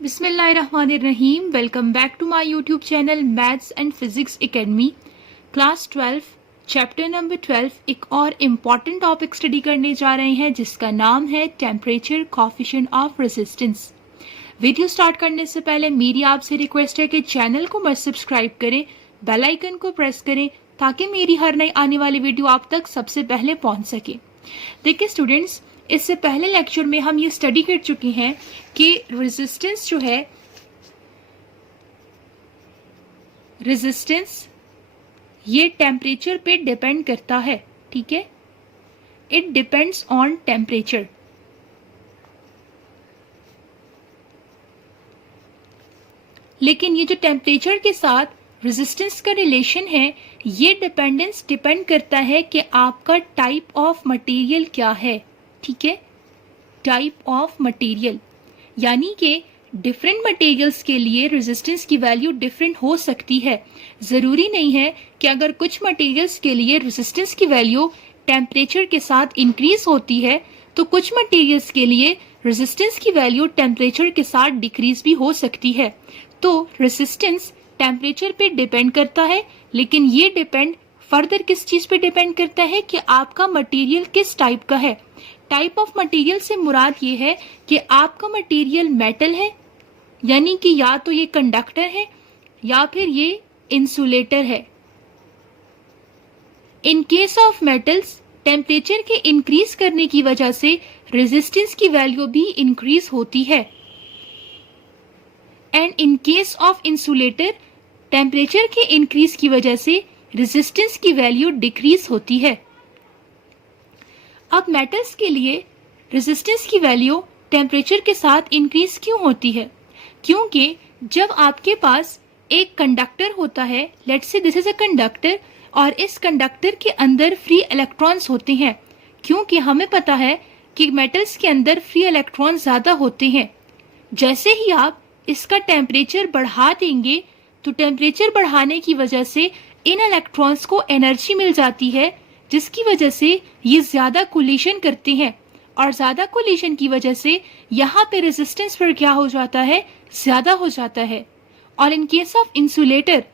बिस्मिल्लाहिर्रहमानिर्रहीम। Welcome back to my YouTube channel maths and physics academy. Class 12 chapter number 12 एक और important topic study करने जा रहे हैं जिसका नाम है temperature coefficient of resistance. Video start करने से पहले मेरी आपसे रिक्वेस्ट है कि चैनल को मस्ट सब्सक्राइब करें, बेल आइकन को प्रेस करें ताकि मेरी हर नई आने वाली वीडियो आप तक सबसे पहले पहुंच सके। देखिए स्टूडेंट्स, इससे पहले लेक्चर में हम ये स्टडी कर चुके हैं कि रेजिस्टेंस जो है, रेजिस्टेंस ये टेम्परेचर पे डिपेंड करता है। ठीक है, इट डिपेंड्स ऑन टेम्परेचर। लेकिन ये जो टेम्परेचर के साथ रेजिस्टेंस का रिलेशन है, ये डिपेंडेंस डिपेंड करता है कि आपका टाइप ऑफ मटेरियल क्या है। ठीक है, टाइप ऑफ मटेरियल, यानी कि डिफरेंट मटेरियल्स के लिए रेजिस्टेंस की वैल्यू डिफरेंट हो सकती है। ज़रूरी नहीं है कि अगर कुछ मटेरियल्स के लिए रेजिस्टेंस की वैल्यू टेम्परेचर के साथ इंक्रीज होती है तो कुछ मटेरियल्स के लिए रेजिस्टेंस की वैल्यू टेम्परेचर के साथ डिक्रीज भी हो सकती है। तो रेजिस्टेंस टेम्परेचर पे डिपेंड करता है, लेकिन ये डिपेंड फर्दर किस चीज पे डिपेंड करता है कि आपका मटेरियल किस टाइप का है। टाइप ऑफ मटेरियल से मुराद ये है कि आपका मटेरियल मेटल है, यानी कि या तो ये कंडक्टर है या फिर ये इंसुलेटर है। इन केस ऑफ मेटल्स, टेम्परेचर के इंक्रीज करने की वजह से रेजिस्टेंस की वैल्यू भी इंक्रीज होती है। And in case of insulator, temperature के इंक्रीज की वजह से रेजिस्टेंस की वैल्यू डिक्रीज होती है। अब मेटल्स के लिए रेजिस्टेंस की वैल्यू टेम्परेचर के साथ इंक्रीज क्यों होती है? क्योंकि जब आपके पास एक कंडक्टर होता है, let's say this is a conductor, और इस कंडक्टर के अंदर फ्री इलेक्ट्रॉन्स होते हैं। क्योंकि हमें पता है कि मेटल्स के अंदर फ्री इलेक्ट्रॉन ज्यादा होते हैं। जैसे ही आप इसका टेम्परेचर बढ़ा देंगे तो टेम्परेचर बढ़ाने की वजह से इन इलेक्ट्रॉन्स को एनर्जी मिल जाती है, जिसकी वजह से ये ज्यादा कोलिशन करते हैं, और ज्यादा कोलिशन की वजह से यहाँ पे रेजिस्टेंस पर क्या हो जाता है, ज्यादा हो जाता है। और इन केस ऑफ इंसुलेटर,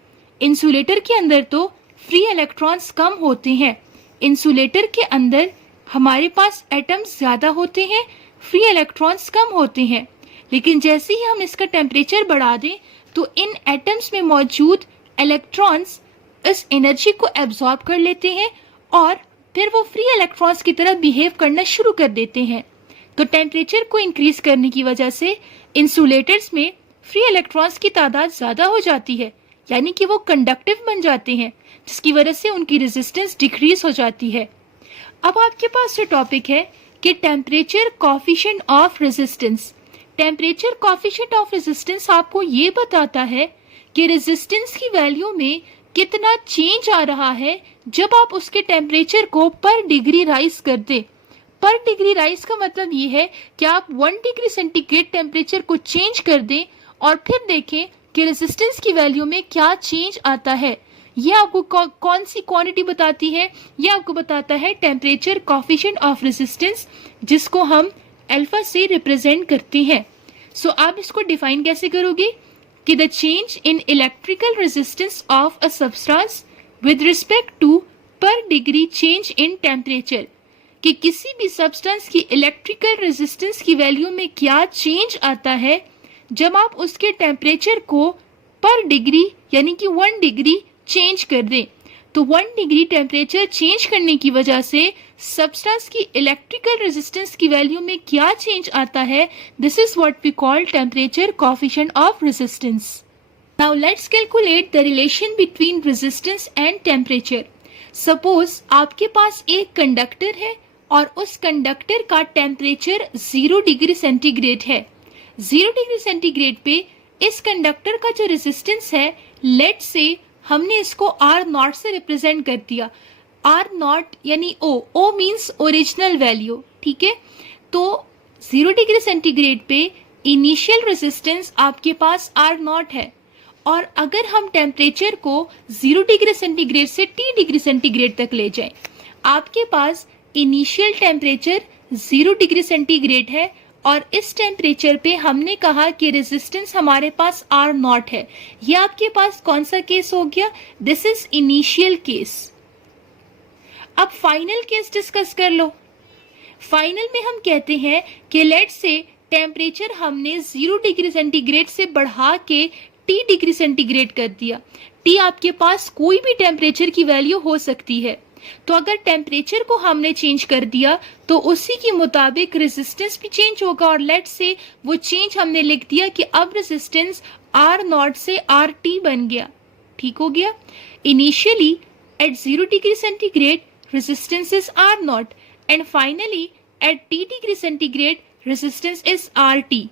इंसुलेटर के अंदर तो फ्री इलेक्ट्रॉन्स कम होते हैं। इंसुलेटर के अंदर हमारे पास एटम्स ज्यादा होते हैं, फ्री इलेक्ट्रॉन्स कम होते हैं। लेकिन जैसे ही हम इसका टेम्परेचर बढ़ा दें तो इन एटम्स में मौजूद इलेक्ट्रॉन्स इस एनर्जी को एब्जॉर्ब कर लेते हैं और फिर वो फ्री इलेक्ट्रॉन्स की तरह बिहेव करना शुरू कर देते हैं। तो टेम्परेचर को इंक्रीज करने की वजह से इंसुलेटर्स में फ्री इलेक्ट्रॉन्स की तादाद ज्यादा हो जाती है, यानी कि वो कंडक्टिव बन जाते हैं, जिसकी वजह से उनकी रेजिस्टेंस डिक्रीज हो जाती है। अब आपके पास जो टॉपिक है कि temperature coefficient of resistance. Temperature coefficient of resistance आपको ये बताता है कि रेजिस्टेंस की वैल्यू में कितना चेंज आ रहा है जब आप उसके टेम्परेचर को पर डिग्री राइज कर दें। पर डिग्री राइज का मतलब ये है कि आप 1 डिग्री सेंटीग्रेड टेम्परेचर को चेंज कर दें और फिर देखें कि रेजिस्टेंस की वैल्यू में क्या चेंज आता है। ये आपको कौन सी क्वांटिटी बताती है? ये आपको बताता है टेम्परेचर कोफिशिएंट ऑफ रेजिस्टेंस, जिसको हम अल्फा से रिप्रेजेंट करते हैं। सो आप इसको डिफाइन कैसे करोगे कि the change in electrical resistance of a substance with respect to per degree change in temperature, कि किसी भी सब्सटेंस की इलेक्ट्रिकल रेजिस्टेंस की वैल्यू में क्या चेंज आता है जब आप उसके टेम्परेचर को पर डिग्री यानी कि 1 डिग्री चेंज कर दें। तो 1 डिग्री टेम्परेचर चेंज करने की वजह से सब्सटेंस की इलेक्ट्रिकल रेजिस्टेंस की वैल्यू में क्या चेंज आता है, this is what we call temperature coefficient of resistance. Now let's calculate the relation between resistance and temperature. Suppose आपके पास एक कंडक्टर है और उस कंडक्टर का टेम्परेचर 0 डिग्री सेंटीग्रेड है। 0 डिग्री सेंटीग्रेड पे इस कंडक्टर का जो रेजिस्टेंस है, लेट्स से हमने इसको आर नॉट से रिप्रेजेंट कर दिया। आर नॉट यानी ओ मीन्स ओरिजिनल वैल्यू। ठीक है, तो 0 डिग्री सेंटीग्रेड पे इनिशियल रेजिस्टेंस आपके पास आर नॉट है, और अगर हम टेम्परेचर को 0 डिग्री सेंटीग्रेड से T डिग्री सेंटीग्रेड तक ले जाएं, आपके पास इनिशियल टेम्परेचर 0 डिग्री सेंटीग्रेड है और इस टेम्परेचर पे हमने कहा कि रेजिस्टेंस हमारे पास आर नॉट है। ये आपके पास कौन सा केस हो गया? This is initial case. अब फाइनल केस डिस्कस कर लो। फाइनल में हम कहते हैं कि लेट्स से टेम्परेचर हमने 0 डिग्री सेंटीग्रेड से बढ़ा के T डिग्री सेंटीग्रेड कर दिया। T आपके पास कोई भी टेम्परेचर की वैल्यू हो सकती है। तो अगर टेम्परेचर को हमने चेंज कर दिया तो उसी के मुताबिक रेजिस्टेंस भी चेंज होगा, और लेट से वो चेंज हमने लिख दिया कि अब रेजिस्टेंस आर नॉट से आर टी बन गया। ठीक हो गया। Initially at 0 degree centigrade resistance is R not and finally at T degree centigrade resistance is R T.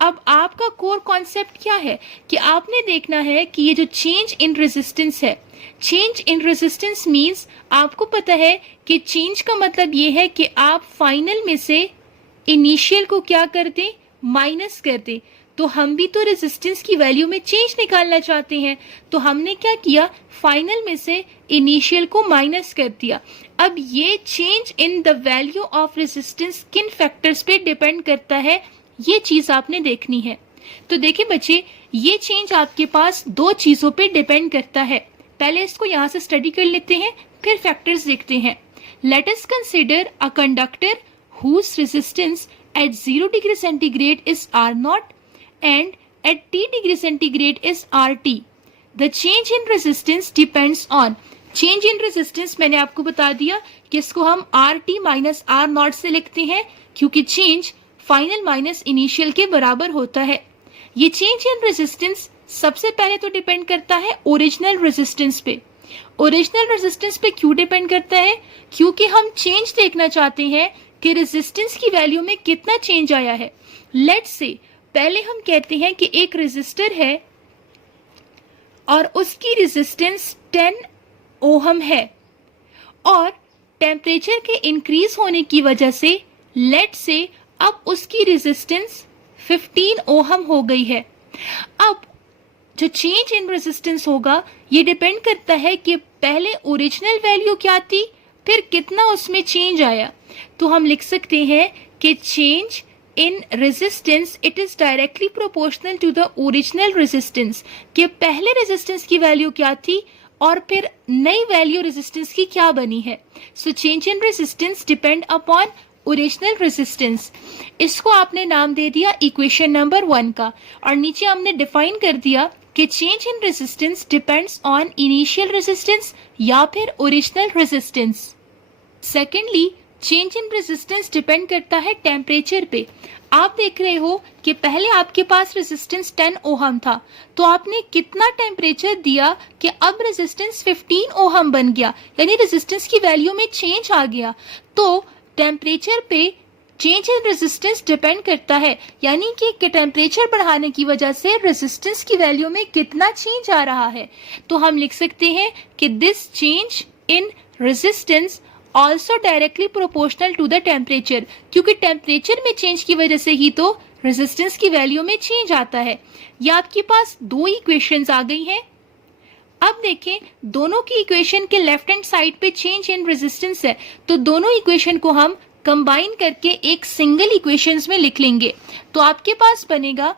अब आपका कोर कॉन्सेप्ट क्या है कि आपने देखना है कि ये जो चेंज इन रेजिस्टेंस है, चेंज इन रेजिस्टेंस मीन्स आपको पता है कि चेंज का मतलब ये है कि आप फाइनल में से इनिशियल को क्या कर दें? माइनस कर दें। तो हम भी तो रेजिस्टेंस की वैल्यू में चेंज निकालना चाहते हैं, तो हमने क्या किया? फाइनल में से इनिशियल को माइनस कर दिया। अब ये change in the value of resistance किन फैक्टर्स पे डिपेंड करता है, ये चीज आपने देखनी है। तो देखिए बच्चे, ये चेंज आपके पास दो चीजों पे डिपेंड करता है। पहले इसको यहाँ से स्टडी कर लेते हैं, फिर फैक्टर्स देखते हैं। Let us consider a conductor whose resistance at 0 degree centigrade is R naught and at T degree centigrade is RT. The change in resistance depends on, change in resistance मैंने आपको बता दिया कि इसको हम RT माइनस R नॉट से लिखते हैं क्योंकि चेंज फाइनल माइनस इनिशियल के बराबर होता है। ये चेंज इन रेजिस्टेंस सबसे पहले तो डिपेंड करता है ओरिजिनल रेजिस्टेंस पे। ओरिजिनल रेजिस्टेंस पे क्यों डिपेंड करता है? क्योंकि हम चेंज देखना चाहते हैं कि रेजिस्टेंस की वैल्यू में कितना चेंज आया है। लेट्स से पहले हम कहते हैं कि एक रेजिस्टर है और उसकी रेजिस्टेंस 10 ओहम है और टेम्परेचर के इंक्रीज होने की वजह से लेट्स से अब उसकी रेजिस्टेंस 15 ओहम हो गई है। अब जो चेंज इन रेजिस्टेंस होगा ये डिपेंड करता है कि पहले ओरिजिनल वैल्यू क्या थी, फिर कितना उसमें चेंज आया। तो हम लिख सकते हैं कि change in resistance it is directly proportional to the original resistance, कि पहले रेजिस्टेंस की वैल्यू क्या थी और फिर नई वैल्यू रेजिस्टेंस की क्या बनी है। So change in resistance depend upon original resistance. इसको आपने नाम दे दिया इक्वेशन नंबर 1 का, और नीचे हमने डिफाइन कर दिया कि change in resistance depends on initial resistance या फिर original resistance. Secondly, change in resistance depend करता है टेम्परेचर पे। आप देख रहे हो कि पहले आपके पास रेजिस्टेंस 10 ओहम था, तो आपने कितना टेम्परेचर दिया कि अब रेजिस्टेंस 15 ओहम बन गया, यानी रेजिस्टेंस की वैल्यू में चेंज आ गया। तो टेम्परेचर पे चेंज इन रेजिस्टेंस डिपेंड करता है, यानी कि टेम्परेचर बढ़ाने की वजह से रेजिस्टेंस की वैल्यू में कितना चेंज आ रहा है। तो हम लिख सकते हैं कि this change in resistance also directly proportional to the temperature, क्योंकि टेम्परेचर में चेंज की वजह से ही तो रेजिस्टेंस की वैल्यू में चेंज आता है। ये आपके पास दो इक्वेशंस आ गई हैं। अब देखें, दोनों की इक्वेशन के लेफ्ट हैंड साइड पे चेंज इन रेजिस्टेंस है, तो दोनों इक्वेशन को हम कंबाइन करके एक सिंगल इक्वेशंस में लिख लेंगे। तो आपके पास बनेगा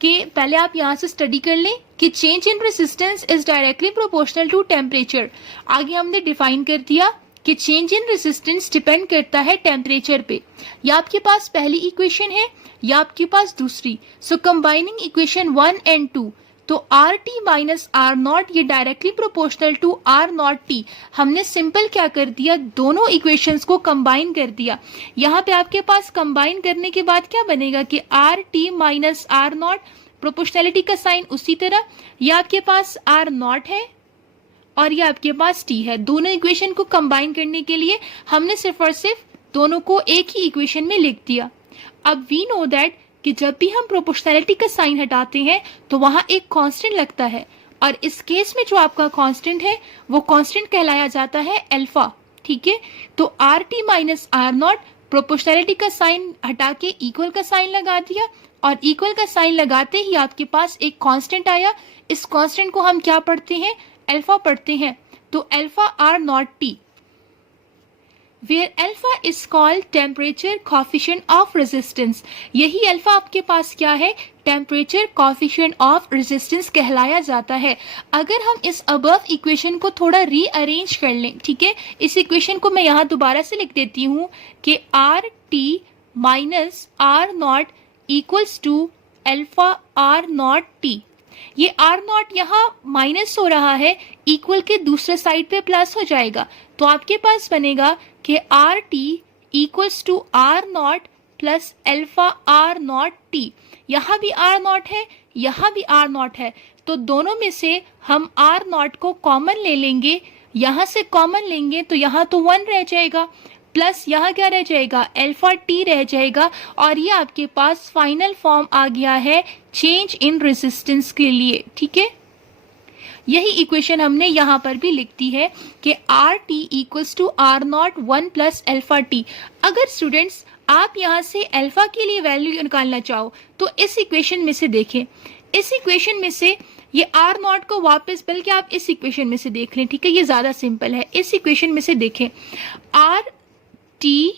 कि पहले आप यहाँ से स्टडी कर लें कि change in resistance is directly proportional to temperature. आगे हमने डिफाइन कर दिया कि चेंज इन रेजिस्टेंस डिपेंड करता है टेम्परेचर पे। या आपके पास पहली इक्वेशन है या आपके पास दूसरी। सो कंबाइनिंग इक्वेशन 1 एंड 2, तो R T minus R naught ये directly proportional to R not T. हमने सिंपल क्या कर दिया, दोनों इक्वेशंस को कंबाइन कर दिया। यहाँ पे आपके पास कंबाइन करने के बाद क्या बनेगा कि R T minus R not, proportionality का साइन उसी तरह, ये आपके पास आर नॉट है और ये आपके पास टी है। दोनों इक्वेशन को कंबाइन करने के लिए हमने सिर्फ और सिर्फ दोनों को एक ही इक्वेशन में लिख दिया। अब वी नो दैट कि जब भी हम प्रोपोर्शनैलिटी का साइन हटाते हैं तो वहां एक कांस्टेंट लगता है, और इस केस में जो आपका कांस्टेंट है वो कांस्टेंट कहलाया जाता है अल्फा। ठीक है, तो R T minus R not, proportionality का साइन हटा के इक्वल का साइन लगा दिया, और इक्वल का साइन लगाते ही आपके पास एक कांस्टेंट आया। इस कांस्टेंट को हम क्या पढ़ते हैं, अल्फा पढ़ते हैं। तो alpha R not T. where alpha is called temperature coefficient of resistance। यही अल्फा आपके पास क्या है, टेम्परेचर कॉफिशिएंट ऑफ रेजिस्टेंस कहलाया जाता है। अगर हम इस अबव इक्वेशन को थोड़ा रीअरेंज कर लें, ठीक है, इस इक्वेशन को मैं यहाँ दोबारा से लिख देती हूँ कि R T minus R not equals to alpha R not T. ये आर नॉट यहाँ माइनस हो रहा है, इक्वल के दूसरे साइड पे प्लस हो जाएगा, तो आपके पास बनेगा कि R T equals to R not plus alpha R not T. यहाँ भी आर नॉट है, यहाँ भी आर नॉट है, तो दोनों में से हम आर नॉट को कॉमन ले लेंगे। यहाँ से कॉमन लेंगे तो यहाँ तो 1 रह जाएगा, प्लस यहाँ क्या रह जाएगा, अल्फा टी रह जाएगा, और ये आपके पास फाइनल फॉर्म आ गया है चेंज इन रेजिस्टेंस के लिए। ठीक है, यही इक्वेशन हमने यहाँ पर भी लिख दी है कि R T equals to R not 1 plus alpha T. अगर स्टूडेंट्स आप यहाँ से अल्फा के लिए वैल्यू निकालना चाहो तो इस इक्वेशन में से देखें, इस इक्वेशन में से ये आर नॉट को वापस, बल्कि आप इस इक्वेशन में से देख लें, ठीक है, ये ज़्यादा सिंपल है। इस इक्वेशन में से देखें, R T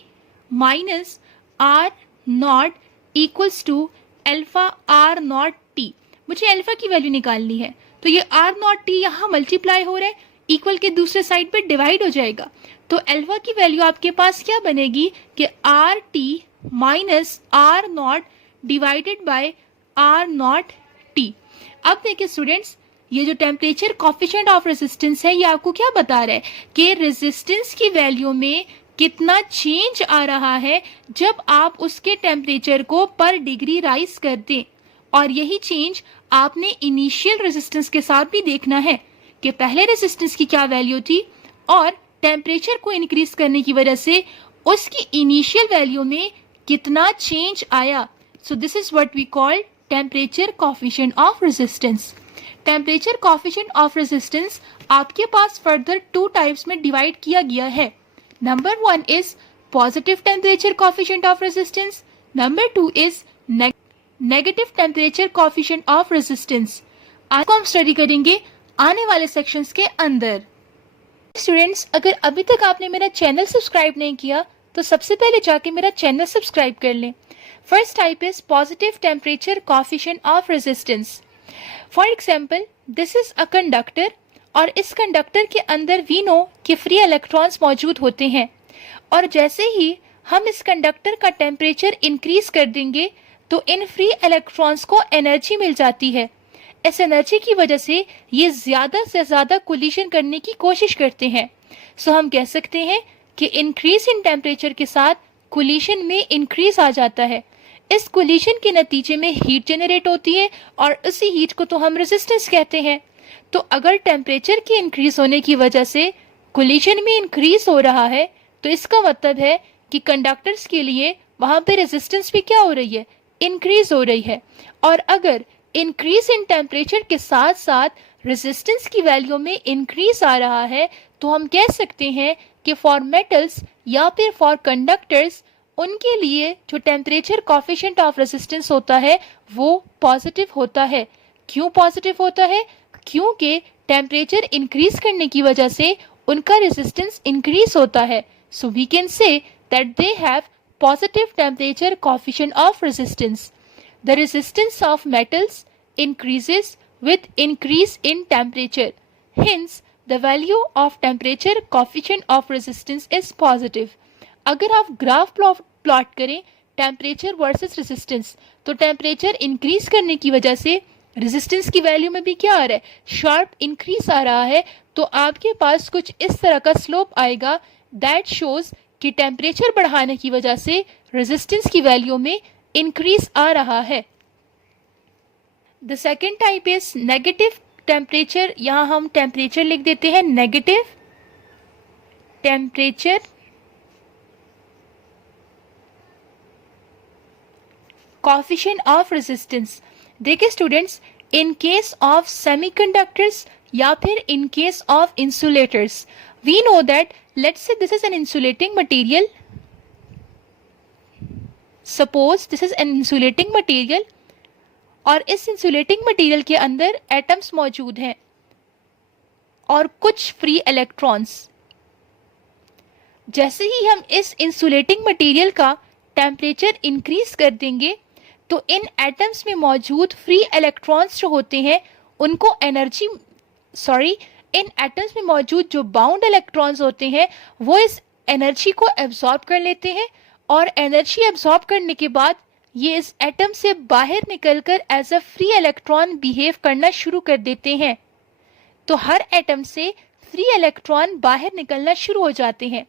minus R not equals to alpha R not T. मुझे अल्फा की वैल्यू निकालनी है, तो ये आर नॉट टी यहाँ मल्टीप्लाई हो रहा है, इक्वल के दूसरे साइड पे डिवाइड हो जाएगा, तो अल्फा की वैल्यू आपके पास क्या बनेगी कि R T minus R not divided by R not T. अब देखिए स्टूडेंट्स, ये जो टेम्परेचर कॉफिशिएंट ऑफ रेजिस्टेंस है, ये आपको क्या बता रहा है कि रेजिस्टेंस की वैल्यू में कितना चेंज आ रहा है जब आप उसके टेम्परेचर को पर डिग्री राइज कर दें। और यही चेंज आपने इनिशियल रेजिस्टेंस के साथ भी देखना है कि पहले रेजिस्टेंस की क्या वैल्यू थी और टेम्परेचर को इंक्रीज करने की वजह से उसकी इनिशियल वैल्यू में कितना चेंज आया। So this is what we call temperature coefficient of resistance. Temperature coefficient of resistance आपके पास फर्दर 2 टाइप्स में डिवाइड किया गया है। Number 1 is positive temperature coefficient of resistance, number 2 is negative temperature coefficient of resistance. आज को हम study करेंगे आने वाले सेक्शंस के अंदर। स्टूडेंट्स, अगर अभी तक आपने मेरा चैनल सब्सक्राइब नहीं किया तो सबसे पहले जाके मेरा चैनल सब्सक्राइब कर लें। First type is positive temperature coefficient of resistance. For example, this is a conductor, और इस कंडक्टर के अंदर वी नो कि फ्री इलेक्ट्रॉन्स मौजूद होते हैं, और जैसे ही हम इस कंडक्टर का टेम्परेचर इंक्रीज कर देंगे तो इन फ्री इलेक्ट्रॉन्स को एनर्जी मिल जाती है। इस एनर्जी की वजह से ये ज़्यादा से ज़्यादा कोलिशन करने की कोशिश करते हैं। सो हम कह सकते हैं कि इंक्रीज इन टेम्परेचर के साथ कोलिशन में इंक्रीज आ जाता है। इस कोलिशन के नतीजे में हीट जनरेट होती है, और उसी हीट को तो हम रेजिस्टेंस कहते हैं। तो अगर टेम्परेचर के इंक्रीज होने की वजह से कोलिशन में इंक्रीज हो रहा है, तो इसका मतलब है कि कंडक्टर्स के लिए वहाँ पे रेजिस्टेंस भी क्या हो रही है, इंक्रीज हो रही है। और अगर इंक्रीज इन टेम्परेचर के साथ साथ रेजिस्टेंस की वैल्यू में इंक्रीज आ रहा है, तो हम कह सकते हैं कि फॉर मेटल्स या फिर फॉर कंडक्टर्स, उनके लिए जो टेम्परेचर कॉफिशिएंट ऑफ रेजिस्टेंस होता है वो पॉजिटिव होता है। क्यों पॉजिटिव होता है? क्योंकि टेम्परेचर इंक्रीज करने की वजह से उनका रेजिस्टेंस इंक्रीज होता है। So we can say that they have positive temperature coefficient of resistance. The resistance of metals increases with increase in temperature. Hence, the value of temperature coefficient of resistance is positive. अगर आप graph plot करें temperature versus resistance, तो temperature increase करने की वजह से resistance की value में भी क्या आ रहा है, शार्प इंक्रीज आ रहा है। तो आपके पास कुछ इस तरह का स्लोप आएगा दैट शोज कि टेम्परेचर बढ़ाने की वजह से रेजिस्टेंस की वैल्यू में इंक्रीज आ रहा है। The second type is negative temperature. यहां हम टेम्परेचर लिख देते हैं negative temperature coefficient of resistance. देखिए students, in case of semiconductors या फिर in case of insulators, we know that let's say this is an insulating material. Suppose this is an insulating material, और इस insulating material के अंदर atoms मौजूद हैं और कुछ फ्री इलेक्ट्रॉन्स। जैसे ही हम इस इंसुलेटिंग मटेरियल का टेम्परेचर इंक्रीज कर देंगे तो इन एटम्स में मौजूद फ्री इलेक्ट्रॉन्स जो होते हैं उनको एनर्जी इन एटम्स में मौजूद जो बाउंड इलेक्ट्रॉन्स होते हैं वो इस एनर्जी को एब्जॉर्ब कर लेते हैं और एनर्जी एब्जॉर्ब करने के बाद ये इस एटम से बाहर निकलकर as a free electron behave करना शुरू कर देते हैं। तो हर एटम से फ्री इलेक्ट्रॉन बाहर निकलना शुरू हो जाते हैं।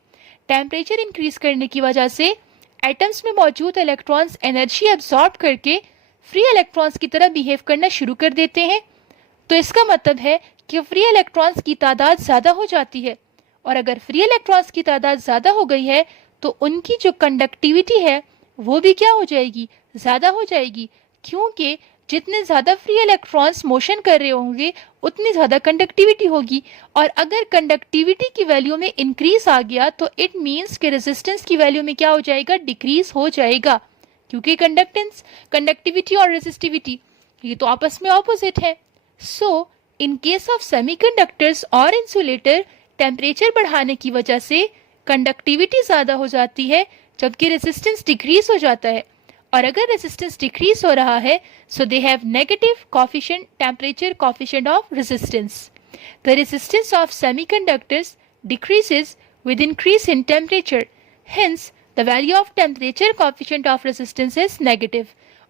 टेम्परेचर इंक्रीज करने की वजह से एटम्स में मौजूद इलेक्ट्रॉन्स एनर्जी एब्जॉर्ब करके फ्री इलेक्ट्रॉन्स की तरह बिहेव करना शुरू कर देते हैं। तो इसका मतलब है कि फ्री इलेक्ट्रॉन्स की तादाद ज़्यादा हो जाती है, और अगर फ्री इलेक्ट्रॉन्स की तादाद ज़्यादा हो गई है तो उनकी जो कंडक्टिविटी है वो भी क्या हो जाएगी, ज़्यादा हो जाएगी, क्योंकि जितने ज़्यादा फ्री इलेक्ट्रॉन्स मोशन कर रहे होंगे उतनी ज़्यादा कंडक्टिविटी होगी। और अगर कंडक्टिविटी की वैल्यू में इंक्रीज आ गया तो इट मीन्स कि रेजिस्टेंस की वैल्यू में क्या हो जाएगा, डिक्रीज हो जाएगा, क्योंकि कंडक्टिविटी और रेजिस्टिविटी ये तो आपस में ऑपोजिट है। सो इन केस ऑफ सेमीकंडक्टर्स और इंसुलेटर टेम्परेचर बढ़ाने की वजह से कंडक्टिविटी ज़्यादा हो जाती है जबकि रेजिस्टेंस डिक्रीज हो जाता है। और अगर रेजिस्टेंस डिक्रीज हो रहा है so they have negative coefficient temperature coefficient of resistance. The resistance of semiconductors decreases with increase in temperature, hence the value of temperature coefficient of resistance is negative।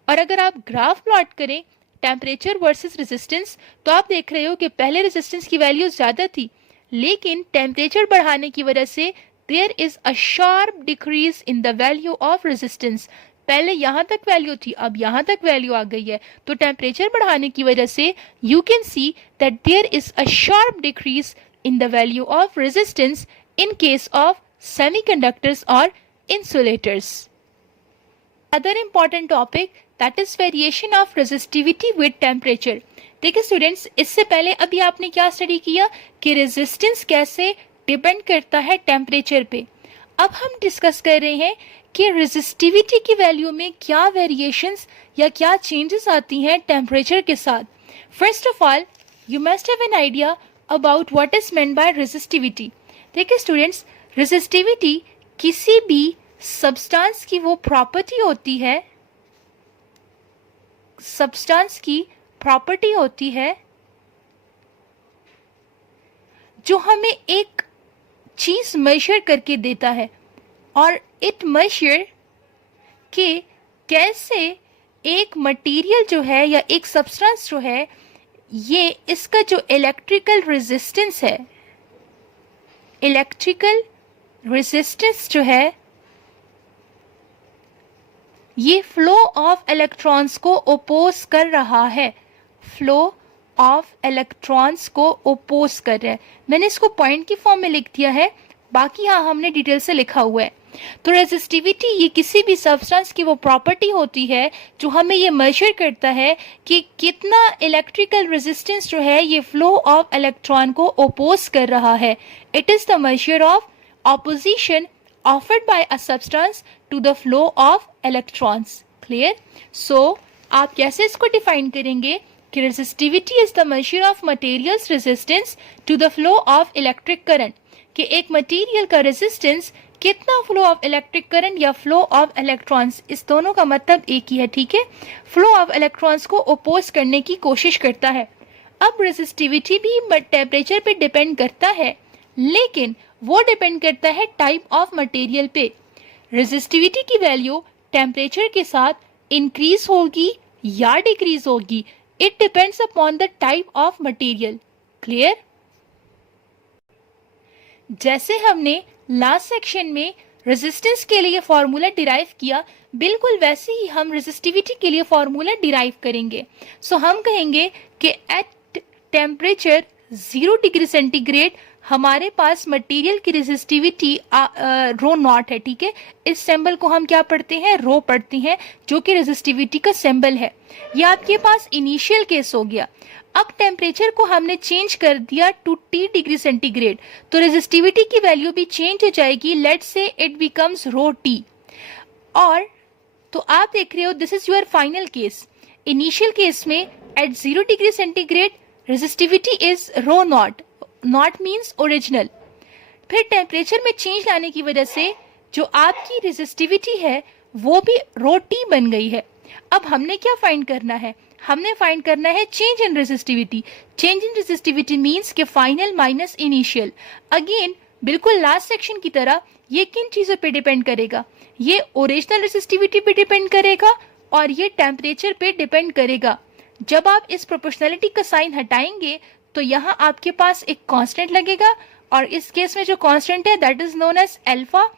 और अगर आप ग्राफ प्लॉट करें temperature versus resistance तो आप देख रहे हो कि पहले रेजिस्टेंस की वैल्यू ज़्यादा थी, लेकिन टेम्परेचर बढ़ाने की वजह से there is a sharp decrease in the value of resistance. पहले यहाँ तक वैल्यू थी, अब यहाँ तक वैल्यू आ गई है। तो टेम्परेचर बढ़ाने की वजह से you can see that there is a sharp decrease in the value of resistance in case of semiconductors or insulators। Other important topic that is variation of resistivity with temperature। देखिए students, इससे पहले अभी आपने क्या study किया कि resistance कैसे depend करता है टेम्परेचर पे। अब हम डिस्कस कर रहे हैं कि रेजिस्टिविटी की वैल्यू में क्या वेरिएशंस या क्या चेंजेस आती हैं टेम्परेचर के साथ। First of all you must have an idea about what is meant by resistivity। देखिए स्टूडेंट्स, रेजिस्टिविटी किसी भी सब्सटेंस की वो प्रॉपर्टी होती है, जो हमें एक चीज मेजर करके देता है, और इट मेजर कि कैसे एक मटेरियल जो है या एक सब्सटेंस जो है ये इसका जो इलेक्ट्रिकल रेजिस्टेंस जो है ये फ्लो ऑफ इलेक्ट्रॉन्स को ओपोज कर रहा है, मैंने इसको पॉइंट की फॉर्म में लिख दिया है, बाकी यहाँ हमने डिटेल से लिखा हुआ है। तो रेजिस्टिविटी ये किसी भी सब्सटेंस की वो प्रॉपर्टी होती है जो हमें ये मेजर करता है कि कितना इलेक्ट्रिकल रेजिस्टेंस जो है ये फ्लो ऑफ इलेक्ट्रॉन को ओपोज कर रहा है। It is the measure of opposition offered by a substance to the flow of electrons. Clear? So आप कैसे इसको डिफाइन करेंगे कि resistivity is the measure of material's resistance to the flow of electric current, कि एक material का resistance कितना flow of electric current या फ्लो ऑफ इलेक्ट्रॉन्स, इस दोनों का मतलब एक ही है, ठीक है। फ्लो ऑफ इलेक्ट्रॉन्स को ओपोज करने की कोशिश करता है। अब रेजिस्टिविटी भी टेम्परेचर पे डिपेंड करता है, लेकिन वो डिपेंड करता है टाइप ऑफ मटेरियल पे। रेजिस्टिविटी की वैल्यू टेम्परेचर के साथ इंक्रीज होगी या डिक्रीज होगी, it depends upon the type of material. Clear? जैसे हमने लास्ट सेक्शन में रेजिस्टेंस के लिए फॉर्मूला डिराइव किया, बिल्कुल वैसे ही हम रेजिस्टिविटी के लिए फॉर्मूला डिराइव करेंगे। सो हम कहेंगे कि एट टेम्परेचर 0 डिग्री सेंटीग्रेड हमारे पास मटेरियल की रेजिस्टिविटी रो नॉट है, ठीक है। इस सिंबल को हम क्या पढ़ते हैं, रो पढ़ते हैं, जो कि रेजिस्टिविटी का सिंबल है। ये आपके पास इनिशियल केस हो गया। अब टेम्परेचर को हमने चेंज कर दिया टू T डिग्री सेंटीग्रेड, तो रेजिस्टिविटी की वैल्यू भी चेंज हो जाएगी। Let's say it becomes row T। और तो आप देख रहे हो this is your final case. Initial case में at 0 degree centigrade resistivity is rho naught, naught means original. फिर टेम्परेचर में चेंज लाने की वजह से जो आपकी रेजिस्टिविटी है वो भी रो टी बन गई है। अब हमने क्या फाइंड करना है? हमने फाइंड करना है change in resistivity. Change in resistivity means के फाइनल माइनस इनिशियल। अगेन बिल्कुल लास्ट सेक्शन की तरह ये किन चीज़ों पे डिपेंड करेगा? ये ओरिजिनल रेजिस्टिविटी पे डिपेंड करेगा और ये टेम्परेचर पे डिपेंड करेगा। जब आप इस प्रोपोर्शनैलिटी का साइन हटाएंगे तो यहाँ आपके पास एक कांस्टेंट लगेगा और इस केस में जो कांस्टेंट है that is known as alpha,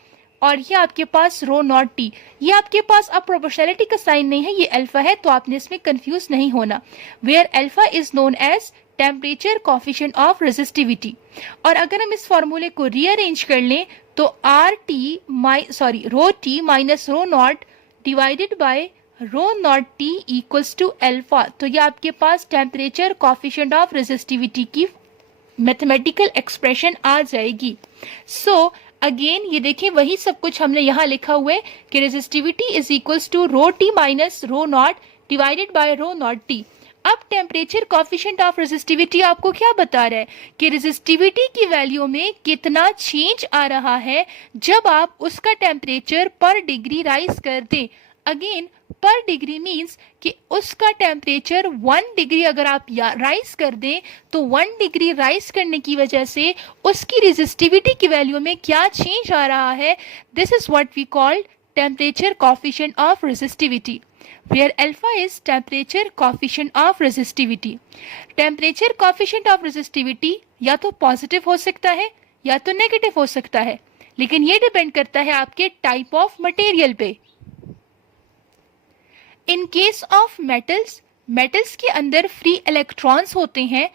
और ये आपके पास रो नॉट टी। ये आपके पास अब प्रोपोर्शनैलिटी का साइन नहीं है, ये अल्फा है, तो आपने इसमें कंफ्यूज नहीं होना। Where alpha is known as temperature coefficient of resistivity. और अगर हम इस फॉर्मूले को रीअरेंज कर लें तो rho T minus rho naught divided by rho naught T equals to alpha. तो ये आपके पास टेम्परेचर कोफिशिएंट ऑफ रेजिस्टिविटी की मैथमेटिकल एक्सप्रेशन आ जाएगी। सो अगेन ये देखिए वही सब कुछ हमने यहाँ लिखा हुआ है कि resistivity is equals to rho T minus rho naught divided by rho naught T. अब टेम्परेचर कोफिशिएंट ऑफ रेजिस्टिविटी आपको क्या बता रहा है कि रेजिस्टिविटी की वैल्यू में कितना चेंज आ रहा है जब आप उसका टेम्परेचर पर डिग्री राइज कर दें। अगेन पर डिग्री मीन्स कि उसका टेम्परेचर 1 डिग्री अगर आप राइज कर दें तो 1 डिग्री राइज करने की वजह से उसकी रेजिस्टिविटी की वैल्यू में क्या चेंज आ रहा है, this is what we call temperature coefficient of resistivity, where alpha is temperature coefficient of resistivity. Temperature coefficient of resistivity या तो पॉजिटिव हो सकता है या तो नेगेटिव हो सकता है, लेकिन ये डिपेंड करता है आपके टाइप ऑफ मटेरियल पे। इन केस ऑफ मेटल्स के अंदर फ्री इलेक्ट्रॉन्स होते हैं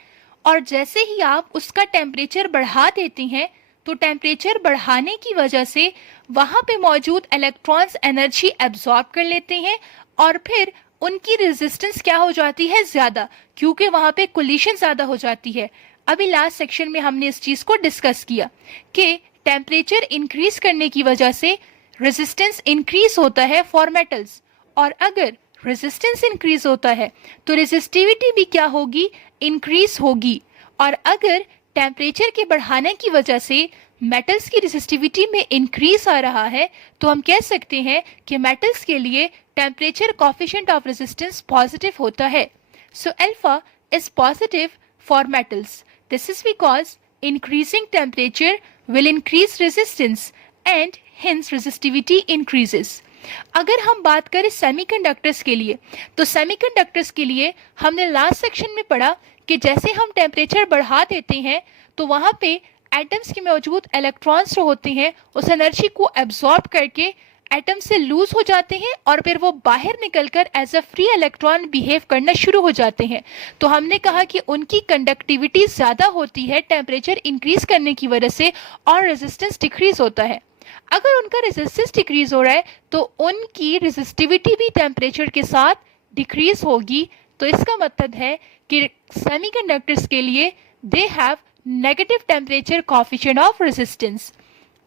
और जैसे ही आप उसका टेम्परेचर बढ़ा देते हैं तो टेम्परेचर बढ़ाने की वजह से वहाँ पे मौजूद इलेक्ट्रॉन्स एनर्जी एब्जॉर्ब कर लेते हैं और फिर उनकी रेजिस्टेंस क्या हो जाती है ज़्यादा, क्योंकि वहाँ पे कोलिशन ज़्यादा हो जाती है। अभी लास्ट सेक्शन में हमने इस चीज़ को डिस्कस किया कि टेम्परेचर इंक्रीज करने की वजह से रेजिस्टेंस इंक्रीज होता है फॉर मेटल्स, और अगर रेजिस्टेंस इंक्रीज होता है तो रेजिस्टिविटी भी क्या होगी, इंक्रीज होगी। और अगर टेम्परेचर के बढ़ाने की वजह से मेटल्स की रेजिस्टिविटी में इंक्रीज आ रहा है तो हम कह सकते हैं कि मेटल्स के लिए temperature coefficient of resistance positive होता है। So alpha is positive for metals. This is because increasing temperature will increase resistance and hence resistivity increases. अगर हम बात करें सेमीकंडक्टर्स के लिए तो सेमीकंडक्टर्स के लिए हमने लास्ट सेक्शन में पढ़ा कि जैसे हम टेम्परेचर बढ़ा देते हैं तो वहाँ पे एटम्स के मौजूद इलेक्ट्रॉन्स जो होते हैं उस एनर्जी को एब्जॉर्ब करके एटम से लूज हो जाते हैं और फिर वो बाहर निकलकर as a free electron behave करना शुरू हो जाते हैं। तो हमने कहा कि उनकी कंडक्टिविटी ज़्यादा होती है टेम्परेचर इंक्रीज करने की वजह से और रेजिस्टेंस डिक्रीज होता है। अगर उनका रेजिस्टेंस डिक्रीज हो रहा है तो उनकी रेजिस्टिविटी भी टेम्परेचर के साथ डिक्रीज होगी। तो इसका मतलब है कि सेमीकंडक्टर्स के लिए दे have negative temperature coefficient of resistance.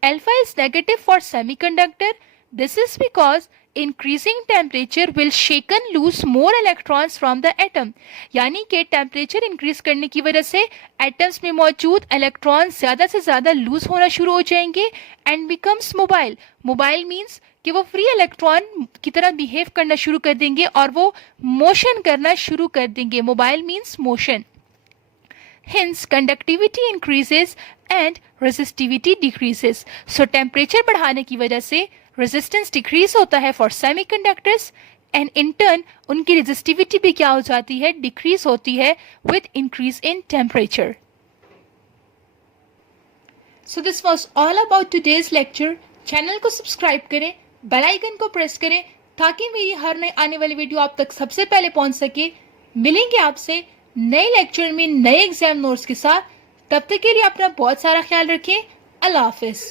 Alpha is negative for semiconductor. This is because increasing temperature will shaken loose more electrons from the atom। यानी कि टेम्परेचर इंक्रीज करने की वजह से एटम्स में मौजूद इलेक्ट्रॉन ज़्यादा से ज़्यादा लूज होना शुरू हो जाएंगे and becomes mobile. Mobile means कि वो फ्री इलेक्ट्रॉन की तरह बिहेव करना शुरू कर देंगे और वो मोशन करना शुरू कर देंगे। Mobile means motion. Hence conductivity increases and resistivity decreases। So temperature बढ़ाने की वजह से resistance decrease होता है for semiconductors and in turn उनकी resistivity भी क्या हो जाती है, decrease होती है with increase in temperature। So this was all about today's lecture। Channel को सब्सक्राइब करें, बेल आइकन को प्रेस करें ताकि मेरी हर नई आने वाली वीडियो आप तक सबसे पहले पहुंच सके। मिलेंगे आपसे नए लेक्चर में नए एग्जाम नोट्स के साथ। तब तक के लिए अपना बहुत सारा ख्याल रखें। अल्लाह हाफिज।